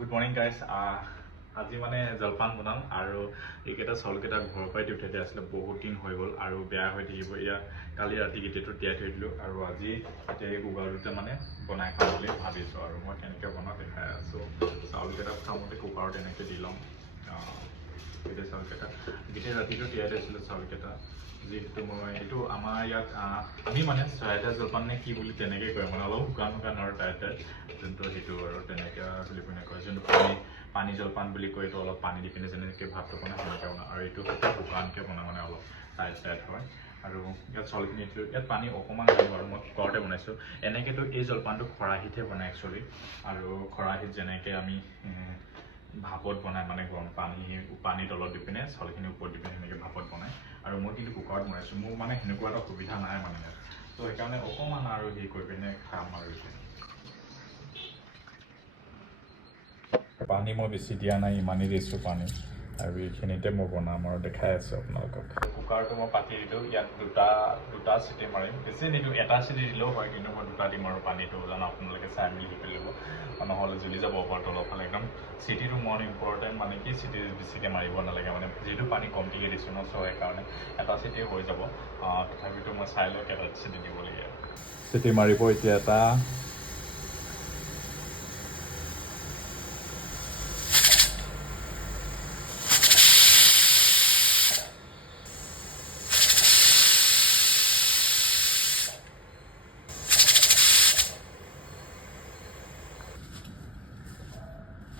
Good morning guys. আজি মানে জলপান বনাম আৰু এইকেইটা চাউলকেইটা ঘৰৰ পৰাই দি উঠাই দিয়া আছিলে বহুত দিন হৈ গ'ল আৰু বেয়া হৈ থাকিব এয়া কালি ৰাতি গেটেটো তিয়াই থৈ দিলোঁ আৰু আজি এতিয়া এই কুকাৰটোতে মানে বনাই খাম বুলি ভাবিছোঁ আৰু মই কেনেকৈ বনাওঁ দেখাই আছোঁ চাউলকেইটা প্ৰথমতে কুকাৰত এনেকৈ দি ল'ম গোটেই চাউলকেইটা গোটেই ৰাতিটো তিয়াই থৈছিলোঁ চাউলকেইটা যিহেতু মই এইটো আমাৰ ইয়াত আমি মানে চৰাইদেউ জলপান নে কি বুলি তেনেকৈ কয় মানে অলপ শুকান আৰু টাইট যোনটো সেইটো আৰু তেনেকৈ বুলি পিনে কয় যোনটো পানী জলপান বুলি কয় এইটো অলপ পানী দি পিনে যেনেকৈ ভাতটো বনায় সেনেকৈ বনাওঁ আৰু এইটো শুকানকৈ বনাওঁ মানে অলপ টাইট হয় আৰু ইয়াত চাউলখিনি দিলোঁ ইয়াত পানী অকণমান দিলোঁ আৰু মই কুকাৰতে বনাইছোঁ এনেকৈতো এই জলপানটো খৰাহিতহে বনায় একচুৱেলি আৰু খৰাহিত যেনেকৈ আমি ভাপত বনায় মানে গৰম পানী তলত দি পিনে চাউলখিনি ওপৰত দি পিনে সেনেকৈ ভাপত বনায় আৰু মই কিন্তু কুকাৰত বনাইছোঁ মোৰ মানে সেনেকুৱা এটা সুবিধা নাই মানে ইয়াত ত' সেইকাৰণে অকণমান আৰু হেৰি কৰি পিনে খাম আৰু পানী মই বেছি দিয়া নাই ইমানেই দিছোঁ পানী আৰু এইখিনিতে মই বনাম আৰু দেখাই আছোঁ আপোনালোকক কুকাৰটো মই পাতি দিলোঁ ইয়াত দুটা চিটি মাৰিম বেছি নিদিওঁ এটা চিটি দিলেও হয় কিন্তু মই দুটা দিম আৰু পানীটো জানো আপোনালোকে চাই মেলি শিকি ল'ব নহ'লে জ্বলি যাব ওপৰত তলৰফালে একদম চিটিটো মোৰ ইম্পৰ্টেণ্ট মানে কি চিটি বেছিকৈ মাৰিব নালাগে মানে যিটো পানী কমটিকৈ দিছোঁ ন চ' সেইকাৰণে এটা চিটি হৈ যাব তথাপিতো মই চাই লওঁ কেইটা চিটি দিব লাগে চিটি মাৰিব এতিয়া এটা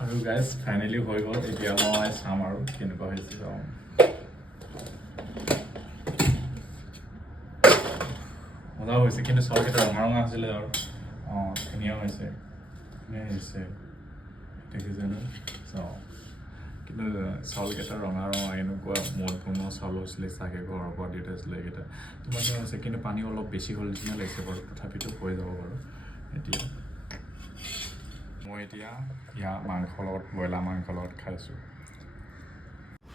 আৰু গাইজ ফাইনেলি হৈ গ'ল এতিয়া মই চাম আৰু কেনেকুৱা হৈছে মজা হৈছে কিন্তু চাউলকেইটা ৰঙা আছিলে আৰু ধুনীয়া হৈছে দেখিছেনে চাওঁ কিন্তু চাউলকেইটা ৰঙা এনেকুৱা মধুপূৰ্ণ চাউল হৈছিলে চাগে ঘৰৰ পৰা দি থৈছিলে এইকেইটা তোমাৰ হৈছে কিন্তু পানী অলপ বেছি হ'ল নিচিনা লাগিছে বাৰু তথাপিতো হৈ যাব বাৰু এতিয়া মই এতিয়া মাংসৰ লগত ব্ৰইলাৰ মাংসৰ লগত খাইছোঁ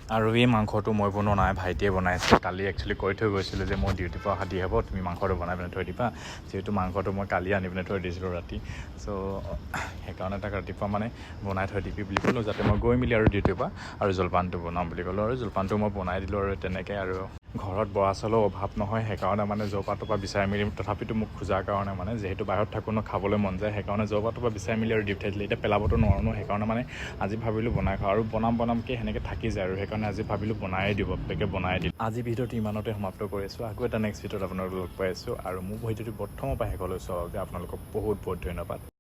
আৰু এই মাংসটো মই বনোৱা নাই ভাইটিয়ে বনাইছে কালি একচুৱেলি কৈ থৈ গৈছিলোঁ যে মই ডিউটিৰ পৰা অহা দি হ'ব তুমি মাংসটো বনাই পিনে থৈ দিবা যিহেতু মাংসটো মই কালি আনি পিনে থৈ দিছিলোঁ ৰাতি চ' সেইকাৰণে তাক ৰাতিপুৱা মানে বনাই থৈ দিবি বুলি ক'লোঁ যাতে মই গৈ মেলি আৰু ডিউটিৰ পৰা আৰু জলপানটো বনাম বুলি ক'লোঁ আৰু জলপানটো মই বনাই দিলোঁ আৰু তেনেকৈ আৰু ঘৰত বৰা চাউলৰ অভাৱ নহয় সেইকাৰণে মানে জপা তপা বিচাৰি মেলি তথাপিতো মোক খোজাৰ কাৰণে মানে যিহেতু বাহিৰত থাকোঁ ন খাবলৈ মন যায় সেইকাৰণে জপা তপা বিচাৰি মেলি আৰু দি পঠাইছিলে এতিয়া পেলাবতো নোৱাৰোঁ ন সেইকাৰণে মানে আজি ভাবিলোঁ বনাই খাওঁ আৰু বনামকৈ সেনেকৈ থাকি যায় আৰু সেইকাৰণে আজি ভাবিলোঁ বনাই দিব বাপেকে বনাই দিম আজি ভিডিঅ'টো ইমানতে সমাপ্ত কৰিছোঁ আকৌ এটা নেক্সট ভিডিঅ'ত আপোনালোকক লগ পাই আছোঁ আৰু মোৰ ভিডিঅ'টো প্ৰথমৰ পৰা শেষলৈ চোৱাৰ বাবে আপোনালোকক বহুত বহুত ধন্যবাদ